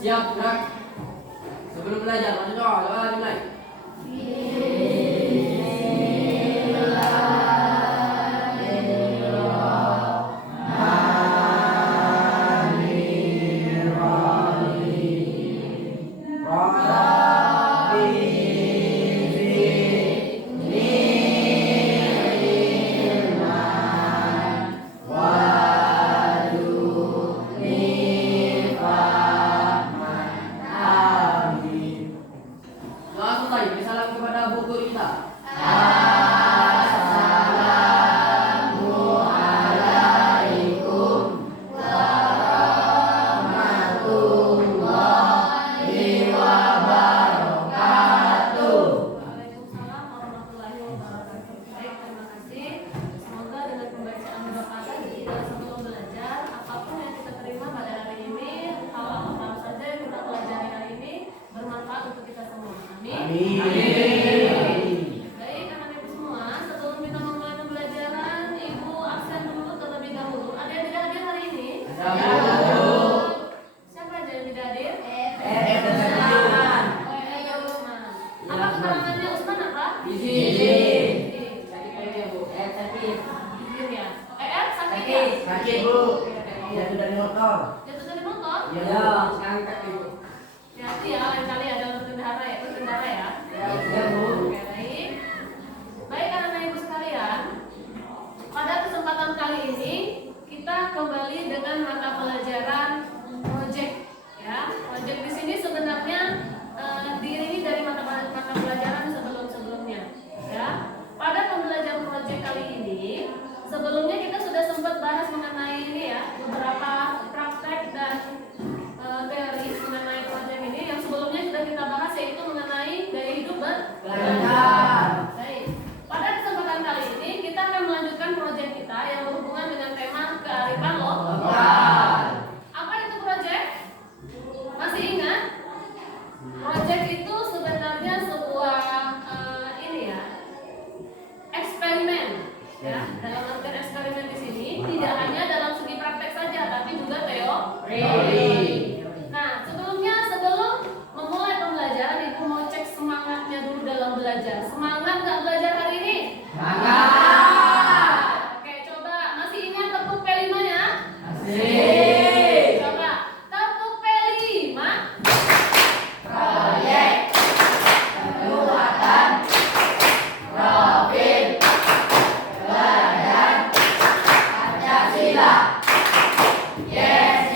Siap, gerak. Sebelum belajar, masuk doa. Doa dimulai. Doa selesai. Salam kepada bu guru kita. Waalaikumsalam warahmatullahi wabarakatuh. Baik, terima kasih. Semoga dengan pembacaan beberapa tadi dan sebelum belajar, apapun yang kita terima pada hari ini, hal apa saja yang kita pelajari hari ini bermanfaat untuk kita semua. Amin. Baik, anak ibu semua, sebelum kita memulai pembelajaran, ibu absen dulu terlebih dahulu. Ada yang tidak hadir hari ini? Siapa aja yang tidak hadir? Usman. Apa keterangannya Usman apa? Izin. Izin ya. Sakit ya? Sakit bu. Jatuh dari motor. Jatuh dari motor? Iya. Ngangkat ibu. Hati-hati ya, lain kali ada berkendara ya. Ya bu. Oke, baik. Baik anak-anak ibu sekalian, pada kesempatan kali ini kita kembali dengan mata pelajaran project. Ya, project di sini sebenarnya diiringi dari mata pelajaran sebelumnya. Ya, pada pembelajaran project kali ini, sebelumnya kita sudah sempat bahas mengenai ini ya, beberapa praktek dan teori mengenai project ini. Yang sebelumnya sudah kita bahas yaitu mengenai gaya hidup Belajar. Baik. Pada kesempatan kali ini kita akan melanjutkan proyek kita yang berhubungan dengan tema kearifan lokal. Apa itu proyek? Masih ingat? Proyek itu sebenarnya sebuah ini ya, eksperimen. Ya, dalam artian eksperimen di sini tidak hanya dalam segi praktek saja, tapi juga teori. Nah, sebelum memulai pembelajaran, ibu mau cek semangatnya dulu dalam belajar. Semangat nggak belajar hari ini? Oke, coba masih ingat tepuk P5-nya? Coba tepuk P5. Proyek Kekuatan Profil Belajar Pancasila. Yes.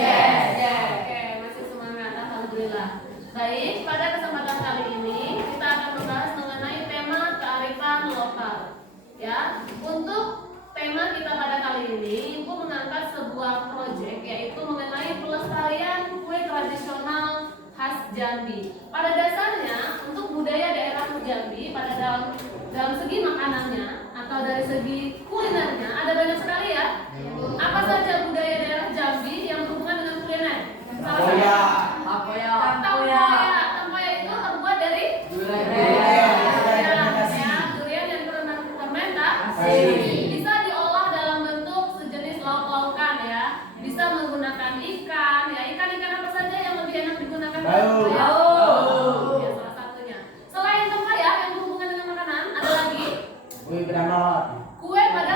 Oke, masih semangat, alhamdulillah. Baik, pada kesempatan kali ini kita akan membahas mengenai tema kearifan lokal. Ya, untuk tema kita pada kali ini, ibu mengangkat sebuah proyek yaitu mengenai pelestarian kue tradisional khas Jambi. Pada dasarnya, untuk budaya daerah Jambi pada dalam segi makanannya atau dari segi kulinernya ada banyak sekali ya. Apa saja budaya daerah Jambi yang berhubungan dengan kuliner? Salah satu tempoyak itu terbuat dari durian yang fermentasi. Bisa diolah dalam bentuk sejenis lauk-laukan ya. Bisa menggunakan ikan ya. Ikan apa saja yang lebih enak digunakan? Tahu. Ya, salah satunya. Selain tempoyak yang berhubungan dengan makanan, ada lagi kue pada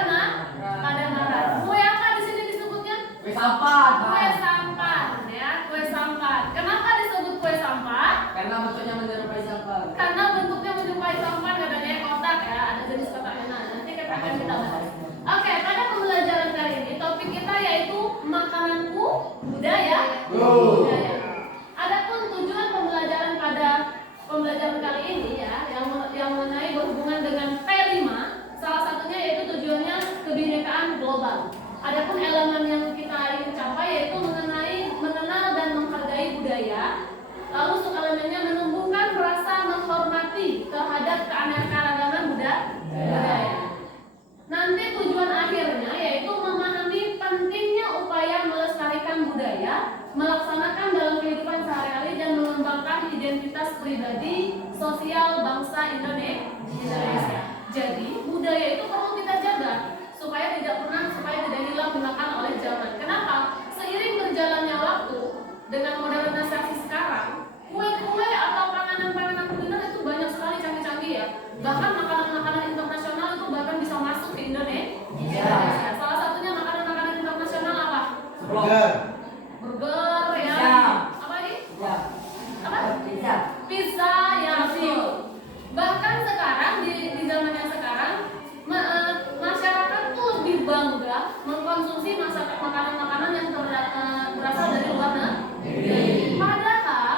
marat. Kue apa di sini disebutnya? Kue sampan. Kue sampan ya, kue sampan. Kenapa disebut kue sampan? Karena bentuknya menyerupai sampan. Karena bentuknya menyerupai sampan, katanya kotak ya, ada jenis kotak mana. Nanti kita akan kita bahas. Oke, pada pembelajaran kali ini topik kita yaitu makananku budaya. Budaya. Adapun tujuan pembelajaran pada pembelajaran kali ini ya, yang mengenai berhubungan dengan P5, salah satunya yaitu tujuannya kebinekaan global. Adapun elemen yang kita ingin capai yaitu mengenai mengenal dan menghargai budaya. Lalu subelemennya menumbuhkan rasa menghormati terhadap keanekaragaman budaya. Nanti tujuan akhirnya yaitu memahami pentingnya upaya melestarikan budaya, melaksanakan dalam kehidupan sehari-hari dan mengembangkan identitas pribadi sosial bangsa Indonesia. Jadi budaya itu perlu kita jaga supaya tidak hilang dimakan oleh zaman. Kenapa? Seiring berjalannya waktu dengan modernisasi sekarang bangga mengkonsumsi makanan-makanan yang berasal dari luar negeri. Padahal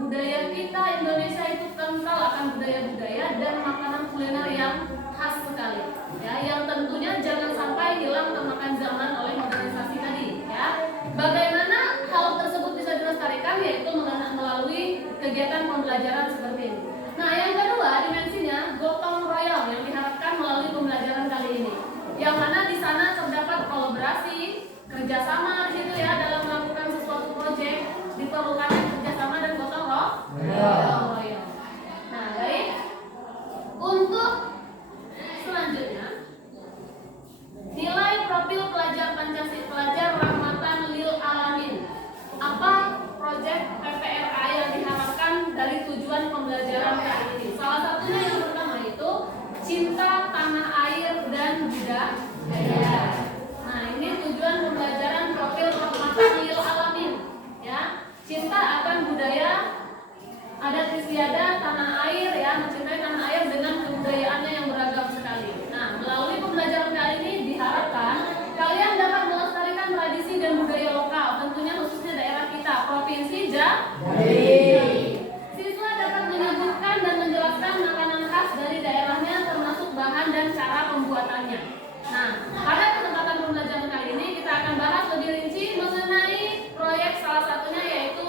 budaya kita Indonesia itu kental akan budaya-budaya dan makanan kuliner yang khas sekali. Ya, yang tentunya jangan sampai hilang termakan zaman oleh modernisasi tadi. Ya, bagaimana hal tersebut bisa dilestarikan yaitu melalui kegiatan pembelajaran seperti ini. Nah, yang kedua dimensinya gotong royong yang diharapkan melalui pembelajaran kali ini. Yang mana di sana terdapat kolaborasi, kerjasama di situ ya dalam melakukan sesuatu proyek diperlukan kerjasama dan gotong royong. Nah, baik. Untuk selanjutnya nilai profil pelajar Pancasila, pelajar rahmatan lil alamin. Apa proyek PPRA yang diharapkan dari tujuan pembelajaran kali ini? Salah satunya yang pertama itu cinta tanah air dan budaya. Nah, ini tujuan pembelajaran profil rahmatan lil alamin. Ya, cinta akan budaya adat istiadat tanah air ya, mencintai tanah air dengan kebudayaannya yang beragam sekali. Nah, melalui pembelajaran kali ini diharapkan kalian dapat melestarikan tradisi dan budaya lokal, tentunya khususnya daerah kita, Provinsi Jambi. Siswa dapat menyebutkan dan menjelaskan makanan khas dari daerahnya termasuk bahan dan cara pembuatannya. Nah, pada kesempatan pembelajaran kali ini kita akan bahas lebih rinci mengenai proyek salah satunya yaitu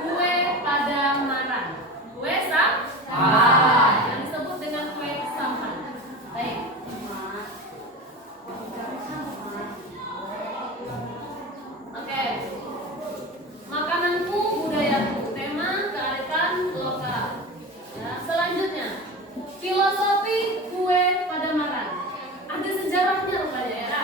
kue Padang Marang. Kue sampan yang disebut dengan kue sampan. Baik. Oke. Makananku budayaku, tema kearifan lokal. Ya, selanjutnya filosofi kue Padang Marang. Ada sejarahnya rupanya ya.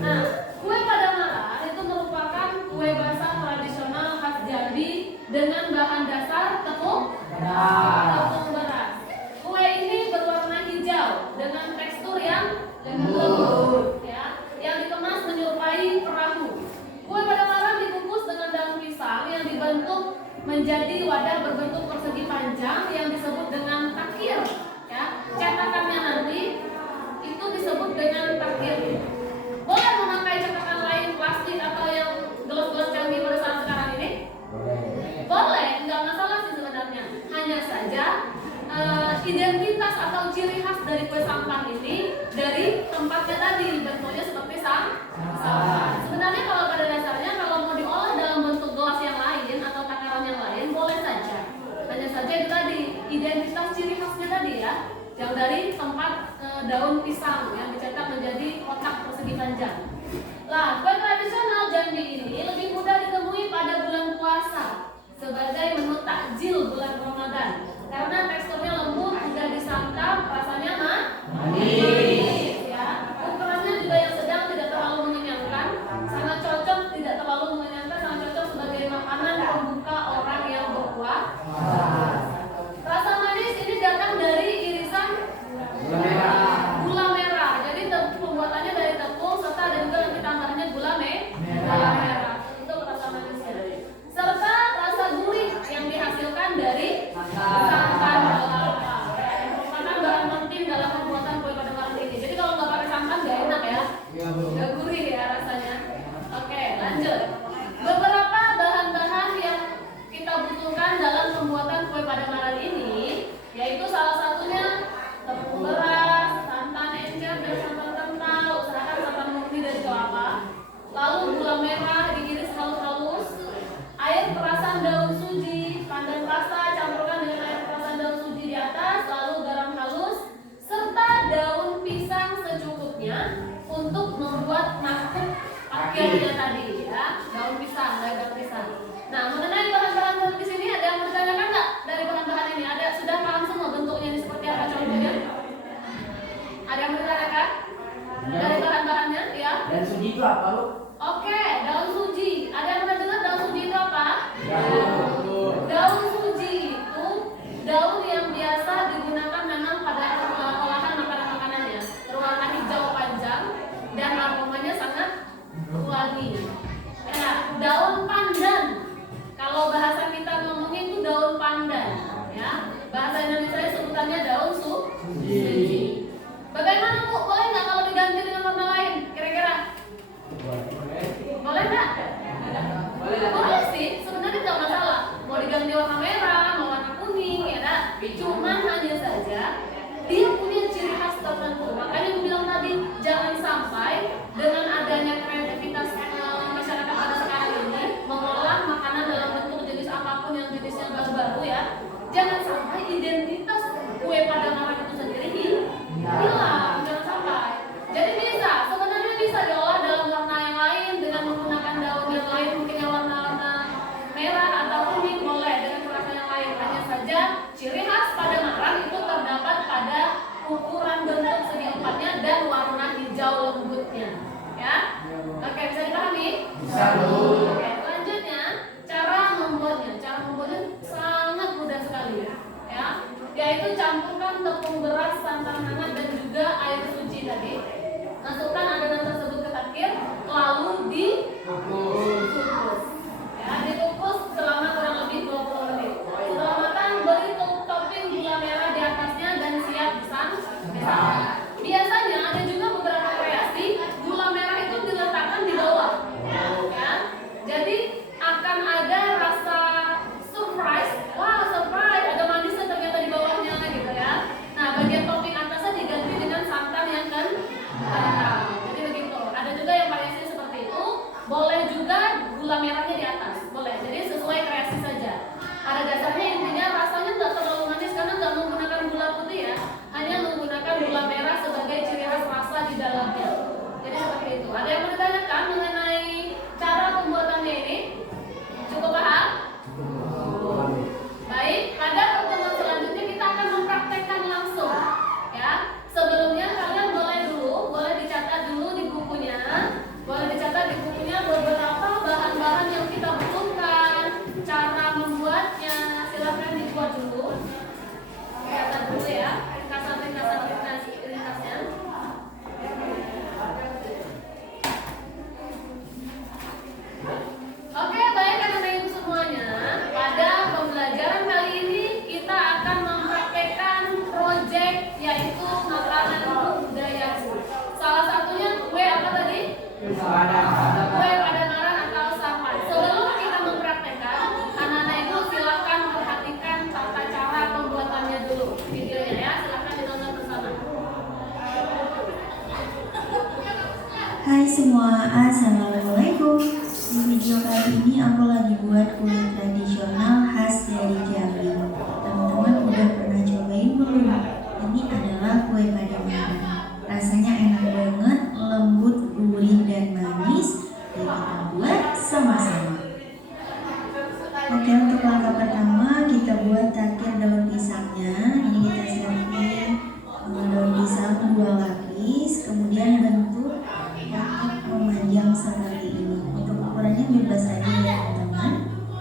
Nah, kue Padang Marang itu merupakan kue basah tradisional khas Jambi dengan bahan dasar tepung beras. Kue ini berwarna hijau dengan tekstur yang lembut, ya, yang dikemas menyerupai perahu. Kue Padang Marang dibungkus dengan daun pisang yang dibentuk menjadi wadah berbentuk persegi panjang yang disebut dengan takir. Ya, cetakannya nanti itu disebut dengan takir. Boleh memakai cetakan lain plastik atau yang gelas-gelas canggih pada saat sekarang ini? Boleh, nggak masalah sih sebenarnya. Hanya saja identitas atau ciri khas dari kue sampan ini dari tempatnya tadi bentuknya seperti sampan. Sebenarnya kalau pada dasarnya kalau mau diolah dalam bentuk gelas yang lain atau takaran yang lain boleh saja. Hanya saja itu tadi identitas ciri khasnya tadi ya, yang dari tempat daun pisang yang dicetak menjadi kotak persegi panjang. Lah, kue tradisional Jambi ini lebih mudah ditemui pada bulan puasa sebagai menu takjil bulan Ramadan karena teksturnya lembut, mudah disantap, rasanya manis ya. Ukurannya juga yang sedang, tidak terlalu mengenyangkan, sangat cocok, tidak terlalu mengenyangkan, sangat cocok sebagai makanan pembuka orang yang berpuasa. Rasa manis ini datang dari irisan gula merah. Jadi pembuatannya dari tepung serta ada juga nanti tambahannya gula merah untuk rasa manisnya. Serta rasa gurih yang dihasilkan dari santan kelapa. Merupakan bahan penting dalam pembuatan kue Padang Marang ini. Jadi kalau nggak pakai santan nggak enak ya. Nggak gurih ya rasanya. Oke, lanjut. Beberapa bahan-bahan yang kita butuhkan dalam pembuatan kue Padang Marang ini yaitu salah satunya tepung beras, santan encer dan santan kental, usahakan santan murni dari kelapa. Lalu gula merah diiris halus-halus, air perasan daun suji, pandan pasta campurkan dengan air perasan daun suji di atas, lalu garam halus, serta daun pisang secukupnya untuk membuat mangkuk pakirnya tadi ya, daun pisang, lebar pisang. Nah, mengenai bahan-bahan di sini ada yang mau ditanyakan nggak dari bahan-bahan ini? Ada sudah paham semua bentuknya ini seperti apa contohnya? Ada yang mau ditanyakan dari bahan-bahannya? Ya. Dan suji itu apa lu? Oke, daun suji. Ada yang pernah dengar daun suji itu apa? Daun suji itu daun yang biasa digunakan memang pada olahan makanan-makanannya. Berwarna hijau panjang dan aromanya sangat wangi. Ya, daun pandan. Kalau bahasa kita ngomongin itu daun pandan, ya. Bahasa Indonesia sebutannya daun suji. Bagaimana Bu? Boleh nggak kalau diganti dengan warna bisa diolah dalam warna yang lain dengan menggunakan daun yang lain, mungkin yang warna-warna merah atau kuning, boleh dengan rasa yang lain. Hanya saja ciri khas pada marang itu terdapat pada ukuran bentuk segi empatnya dan warna hijau lembutnya. Ya, oke, bisa dipahami? Bisa, Bu. Oke, selanjutnya cara membuatnya. Cara membuatnya sangat mudah sekali, ya. Yaitu campurkan tepung beras, santan hangat dan juga air suci tadi. Masukkan adonan tersebut ke takir, lalu dikukus. Ya, dikukus selama kurang lebih 20 menit. Setelah matang, beri topping gula merah di atasnya dan siap disantap. Biasanya ada juga beberapa variasi gula merah itu diletakkan di bawah. Ya. Jadi akan ada rasa surprise. Wah, surprise, ada manisnya ternyata di bawahnya gitu ya. Nah, bagian topping atasnya diganti dengan santan yang kental. Jadi begitu. Ada juga yang variasi seperti itu. Boleh juga gula merahnya di atas. Boleh. Jadi sesuai kreasi saja. Pada dasarnya intinya rasanya tidak terlalu manis karena nggak menggunakan gula putih ya. Hanya menggunakan gula merah sebagai ciri khas rasa di dalamnya. Jadi seperti itu. Ada yang mau ditanyakan mengenai cara pembuatannya ini? Cukup paham? Baik, pada pertemuan selanjutnya kita akan mempraktekkan langsung. Ya, sebelumnya kalian boleh dicatat dulu di bukunya. Boleh dicatat di bukunya beberapa bahan-bahan yang kita butuhkan, cara membuatnya. Silakan dibuat dulu. Catat dulu ya, ringkasnya. Oke, baik anak-anak ibu semuanya. Pada pembelajaran kali ini kita akan mempraktekkan proyek yaitu makanan budaya. Salah satunya kue apa tadi? Kue pada marang atau sampan. Sebelum kita mempraktekkan, anak-anak ibu silakan perhatikan tata cara pembuatannya dulu. Videonya ya, silakan ditonton bersama. Hai semua, assalamualaikum. Di video kali ini aku lagi buat kue tradisional khas dari Jambi. Teman-teman udah pernah cobain belum? Ini adalah kue pada marang. Rasanya enak banget, lembut, gurih dan manis. Yuk kita buat sama-sama. Oke, untuk langkah pertama kita buat takir daun pisangnya. Ini kita siapin daun pisang 2 lapis, kemudian bentuk kotak memanjang seperti ini. Untuk ukurannya bebas aja ya teman-teman.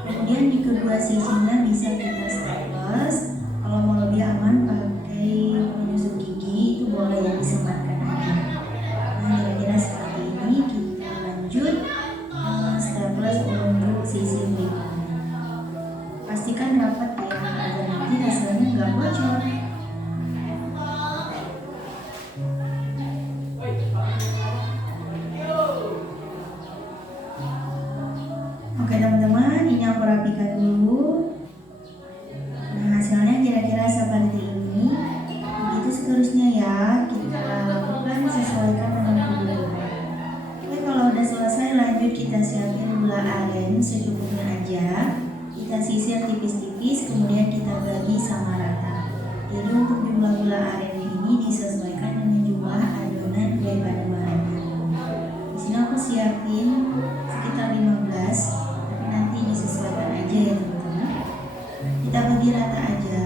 Kemudian di kedua sisinya bisa kita staples. Kalau mau lebih aman pakai penusuk gigi itu boleh ya, disempatkan aja. Nah, kira-kira seperti ini. Kita lanjut staples untuk sisi berikutnya. Pastikan rapat ya agar nanti hasilnya nggak bocor. Oke teman-teman, ini aku rapikan dulu. Nah, hasilnya kira-kira seperti ini. Begitu seterusnya ya, kita lakukan sesuaikan dengan gula. Oke, kalau udah selesai lanjut kita siapin gula aren secukupnya aja. Kita sisir tipis-tipis, kemudian kita bagi sama rata. Jadi untuk jumlah gula aren ini disesuaikan dengan jumlah adonan daripada marangnya. Di sini aku siapin sekitar 15. Nanti disesuaikan aja ya teman-teman. Kita bagi rata aja.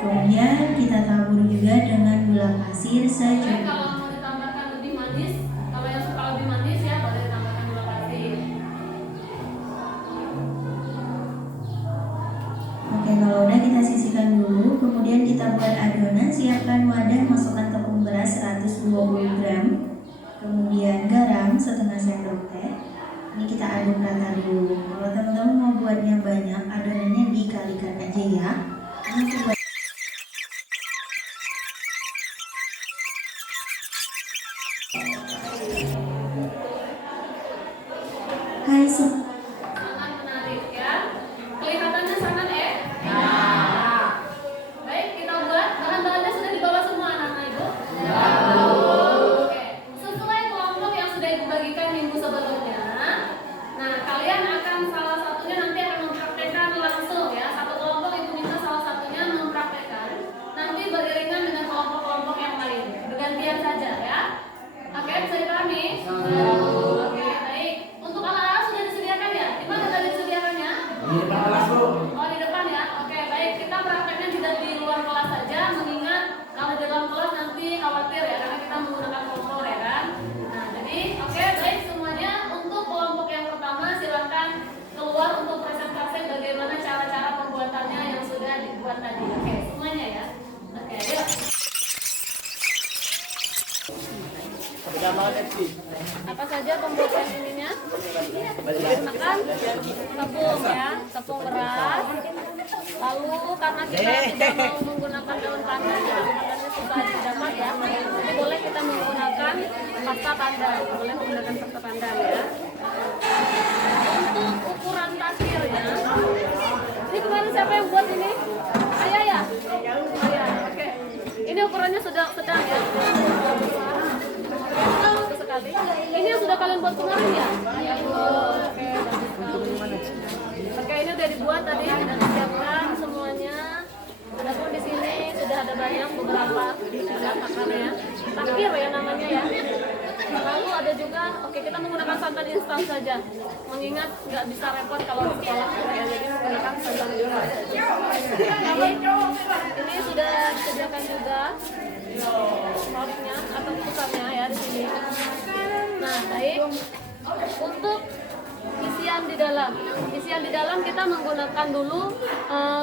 Kemudian kita tabur juga dengan gula pasir secukupnya. Kalau mau ditambahkan lebih manis, kalau yang suka lebih manis ya boleh ditambahkan gula pasir. Oke, kalau udah kita sisihkan dulu. Kemudian kita buat adonan. Siapkan wadah, masukkan tepung beras 120 gram. Kemudian garam setengah sendok teh. Ini kita aduk rata dulu. Kalau teman-teman mau buatnya banyak, adonannya dikalikan aja ya. Ini coba. Hai semua. Sangat menarik ya. Kelihatannya sangat baik, kita buat. Bahan-bahannya sudah dibawa semua anak-anak ibu? Oke. Sesuai kelompok yang sudah ibu bagikan minggu sebelumnya. Nah, kalian akan salah satunya nanti akan mempraktekkan langsung ya. Satu kelompok ibu minta salah satunya mempraktekkan. Nanti beriringan dengan kelompok-kelompok yang lain. Bergantian Apa saja pembuatan ininya? Makan tepung ya, tepung beras. Lalu karena kita tidak mau menggunakan daun pandan, daun pandannya susah didapat ya. Jadi boleh kita menggunakan pasta pandan, boleh menggunakan pasta pandan ya. Untuk ukuran pasirnya, ini kemarin siapa yang buat ini? Ayah ya? Ayah, oke. Ini ukurannya sudah sedang ya. Bagus sekali. Ini yang sudah kalian buat kemarin ya? Oke, oke, ini udah dibuat tadi, sudah disiapkan semuanya. Adapun di sini sudah ada banyak beberapa makanannya. Takir ya namanya ya. Lalu ada juga, oke kita menggunakan santan instan saja. Mengingat nggak bisa repot kalau di sekolah ya, jadi menggunakan santan instan saja. Ini sudah disediakan juga sausnya atau pusatnya ya di sini. Nah baik, untuk isian di dalam kita menggunakan dulu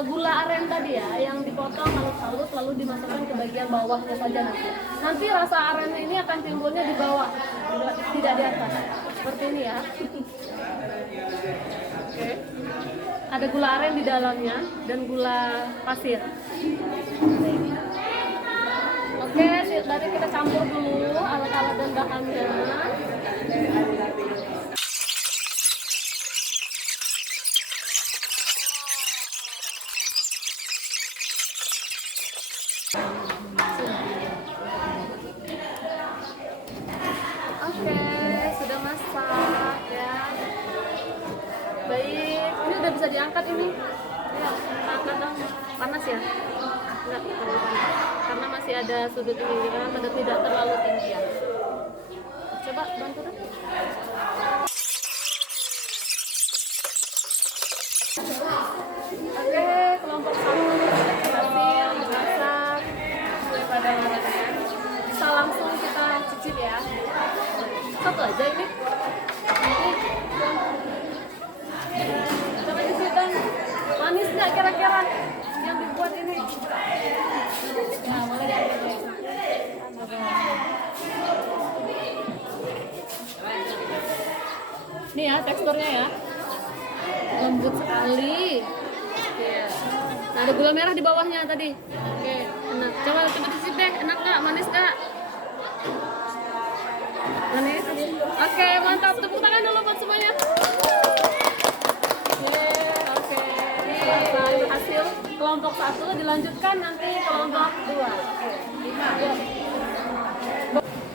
gula aren tadi ya, yang dipotong halus-halus lalu dimasukkan ke bagian bawahnya saja nanti rasa aren ini akan timbulnya di bawah, tidak di atas seperti ini ya. Oke. Ada gula aren di dalamnya dan gula pasir. Oke, berarti kita campur dulu alat-alat dan bahannya. Oke, sudah masak ya. Baik, ini udah bisa diangkat ini. Ya, angkat dong. Panas ya? Enggak, karena masih ada sudut ini, karena tidak terlalu tinggi ya. Coba bantu dong. Oke, kelompok satu berhasil dimasak daripada bisa langsung kita cicip ya. Satu aja ini. Coba cicipkan, manis nggak kira-kira yang dibuat ini? Ya boleh ya. Ini ya teksturnya ya, lembut sekali. Oke. Nah ada gula merah di bawahnya tadi. Oke, enak. Coba cicip deh, enak nggak? Manis nggak? Manis. Oke, mantap. Tepuk tangan dulu buat semuanya. Oke. Selesai hasil kelompok 1, dilanjutkan nanti kelompok 2. Oke.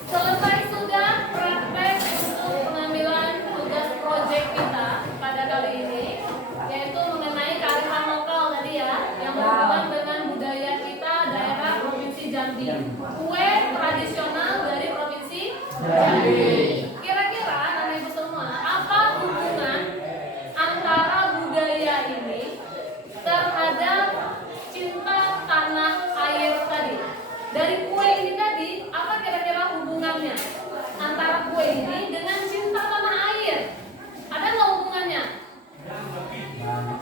Selesai sudah praktek untuk pengambilan tugas proyek kita pada kali ini, yaitu mengenai kearifan lokal tadi ya, yang berhubungan dengan budaya kita daerah Provinsi Jambi. Kue tradisional dari Provinsi Jambi. Kira-kira Bapak Ibu semua, apa hubungan antara budaya ini terhadap cinta tanah air tadi? Dari kue ini tadi, apa kira-kira hubungannya antara kue ini dengan cinta tanah air? Ada nggak hubungannya?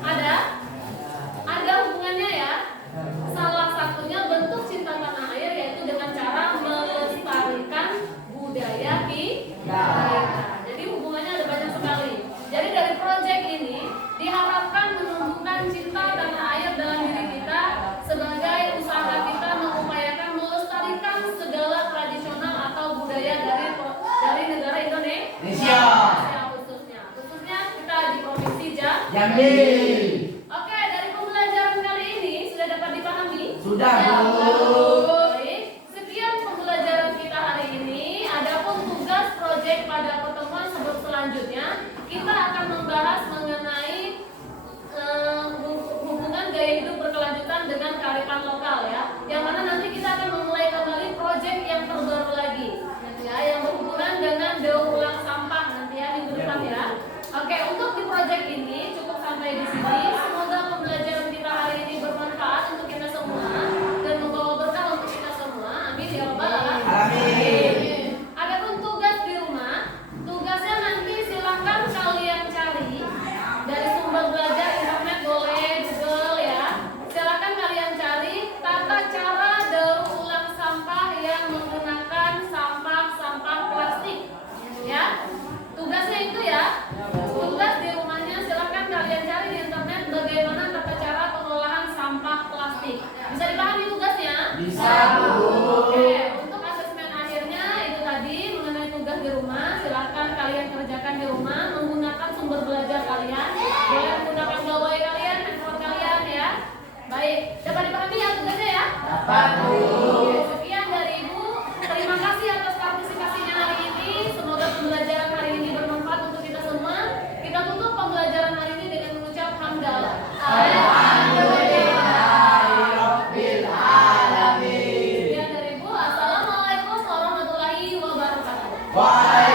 Ada? Ada hubungannya ya. Salah satunya bentuk cinta tanah air yaitu dengan cara melestarikan budaya kita. Jadi hubungannya ada banyak sekali. Jadi dari proyek ini diharapkan menumbuhkan cinta tanah air dalam diri kita sebagai usaha kita mengupayakan melestarikan segala tradisional atau budaya dari negara Indonesia. Khususnya kita di Provinsi Jambi. Oke, dari pembelajaran kali ini sudah dapat dipahami? Sudah, Bu. Baik, sekian pembelajaran kita hari ini. Adapun tugas proyek pada pertemuan selanjutnya, kita akan membahas mengenai hubungan gaya hidup berkelanjutan dengan kearifan lokal ya. Yang mana nanti kita akan memulai kembali proyek yang terbaru lagi ya, yang berhubungan dengan daur ulang sampah nanti ya minggu depan ya. Oke, untuk di proyek ini cukup sampai di sini. itu ya. Tugas di rumahnya silakan kalian cari di internet bagaimana tata cara pengelolaan sampah plastik. Bisa dipahami tugasnya? Bisa, Bu. Oke, untuk asesmen akhirnya itu tadi mengenai tugas di rumah, silakan kalian kerjakan di rumah menggunakan sumber belajar kalian, boleh menggunakan gawai kalian, handphone kalian ya. Baik, dapat dipahami ya tugasnya ya? Dapat, Bu. Oke, sekian dari Ibu. Terima kasih atas partisipasinya hari ini. Semoga pembelajaran hari ini bermanfaat untuk kita semua. Kita tutup pembelajaran hari ini dengan mengucap hamdalah. Alhamdulillahirabbil alamin. Sekian dari Ibu. Assalamualaikum warahmatullahi wabarakatuh. Waalaikumsalam.